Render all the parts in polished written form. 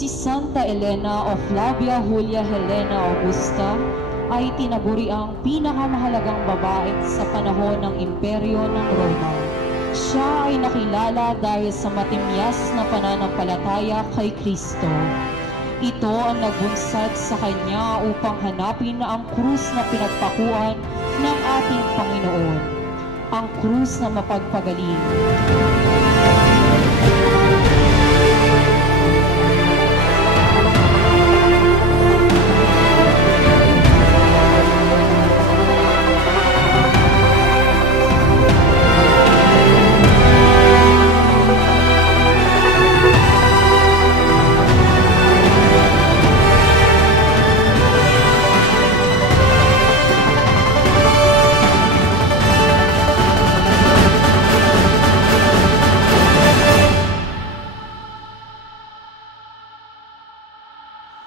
Si Santa Elena of Flavia Julia Helena Augusta ay tinaguri ang pinakamahalagang babae sa panahon ng Imperyo ng Roma. Siya ay nakilala dahil sa matimyas na pananampalataya kay Kristo. Ito ang nagbunsad sa kanya upang hanapin ang krus na pinagpakuan ng ating Panginoon, ang krus na mapagpagaling.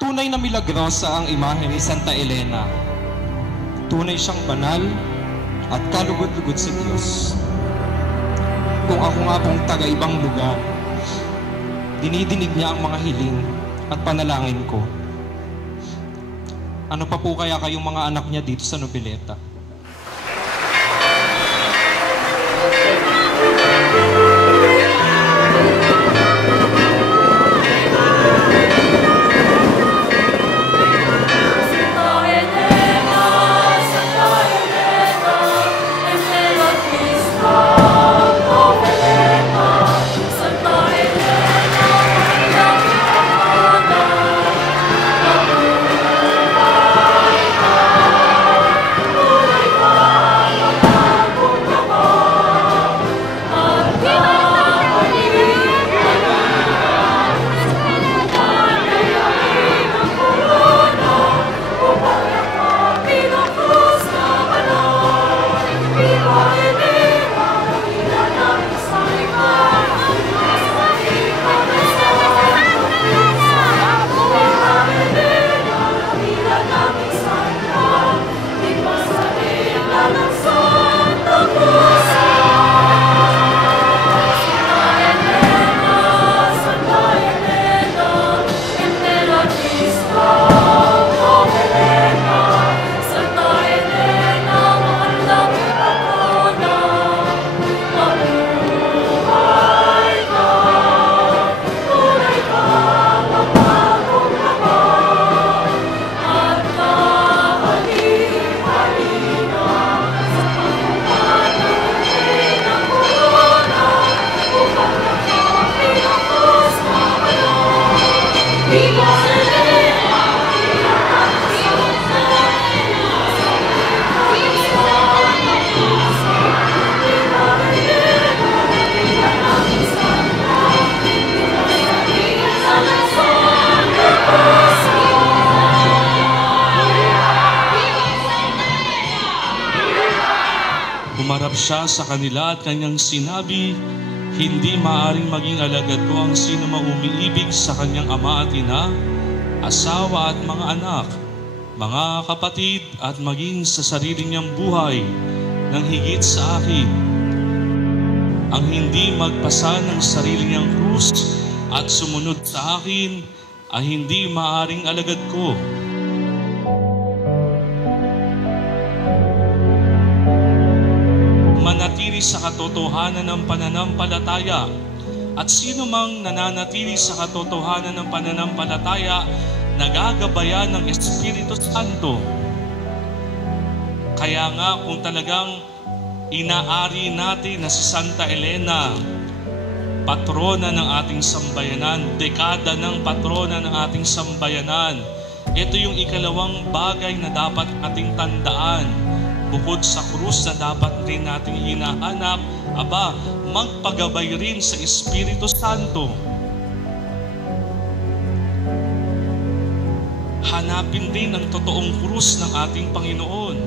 Tunay na milagrosa ang imahe ni Santa Elena. Tunay siyang banal at kalugod-lugod sa Diyos. Kung ako nga pong taga-ibang lugar, dinidinig niya ang mga hiling at panalangin ko. Ano pa po kaya kayong mga anak niya dito sa Noveleta? Humarap siya sa kanila at kanyang sinabi, "Hindi maaring maging alagad ko ang sino mang umiibig sa kanyang ama at ina, asawa at mga anak, mga kapatid at maging sa sarili niyang buhay nang higit sa akin. Ang hindi magpasa ng sarili niyang krus at sumunod sa akin ay hindi maaring alagad ko." Manatili sa katotohanan ng pananampalataya, at sino mang nananatili sa katotohanan ng pananampalataya nagagabayan ng Espiritu Santo. Kaya nga kung talagang inaari natin na si Santa Elena, patrona ng ating sambayanan, dekada ng patrona ng ating sambayanan, ito yung ikalawang bagay na dapat ating tandaan. Bukod sa krus na dapat rin nating hinahanap, magpagabay rin sa Espiritu Santo. Hanapin din ang totoong krus ng ating Panginoon.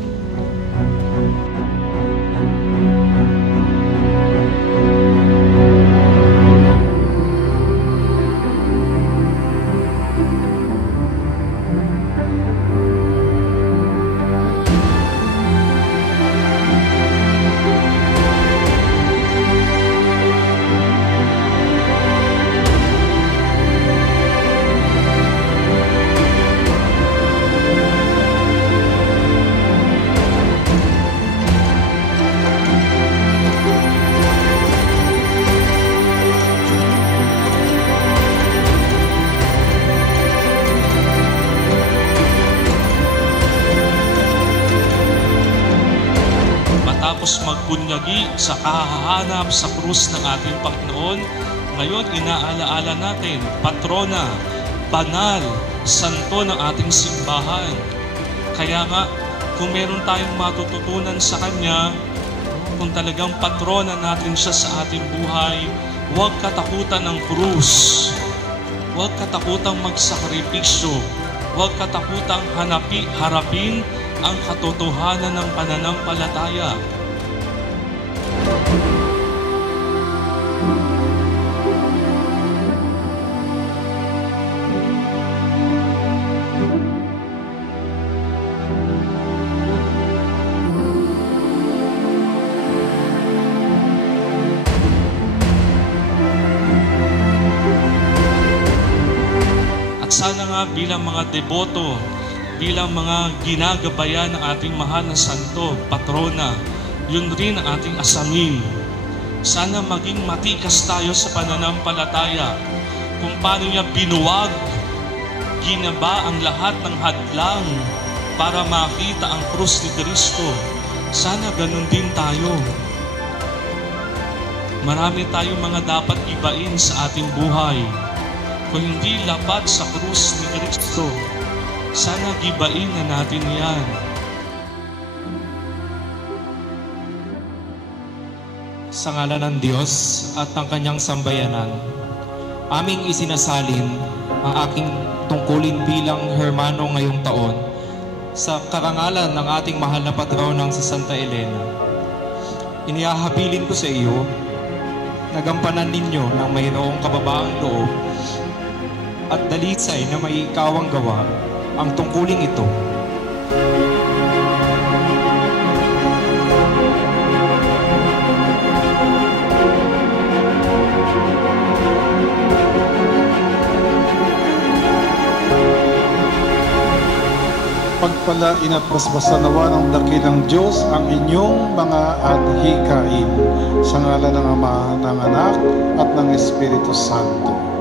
bahagi sa kahahanap sa krus ng ating Panginoon, ngayon inaalaala natin, patrona, banal, santo ng ating simbahan. Kaya nga, kung meron tayong matututunan sa Kanya, kung talagang patrona natin siya sa ating buhay, huwag katakutan ng krus. Huwag katakutang magsakripisyo. Huwag katakutang harapin ang katotohanan ng pananampalataya. At sana nga bilang mga deboto, bilang mga ginagabayan ng ating mahal na santo, patrona, yun rin ang ating asamin. Sana maging matikas tayo sa pananampalataya kung paano niya binuwag, ginaba ang lahat ng hadlang para makita ang krus ni Kristo. Sana ganun din tayo. Marami tayong mga dapat ibain sa ating buhay. Kung hindi lapat sa krus ni Kristo, sana gibain na natin yan. Sa ngalan ng Diyos at ng Kanyang sambayanan, aming isinasalin ang aking tungkulin bilang hermano ngayong taon sa karangalan ng ating mahal na patronang sa Santa Elena. Inihahabilin ko sa iyo na gampanan ninyo ng mayroong kababaang loob at dalisay na may ikawang gawa ang tungkuling ito. Pagpalain at basbasan nawa ng dakilang Diyos ang inyong mga adhikain sa ngalan ng Ama, ng Anak, at ng Espiritu Santo.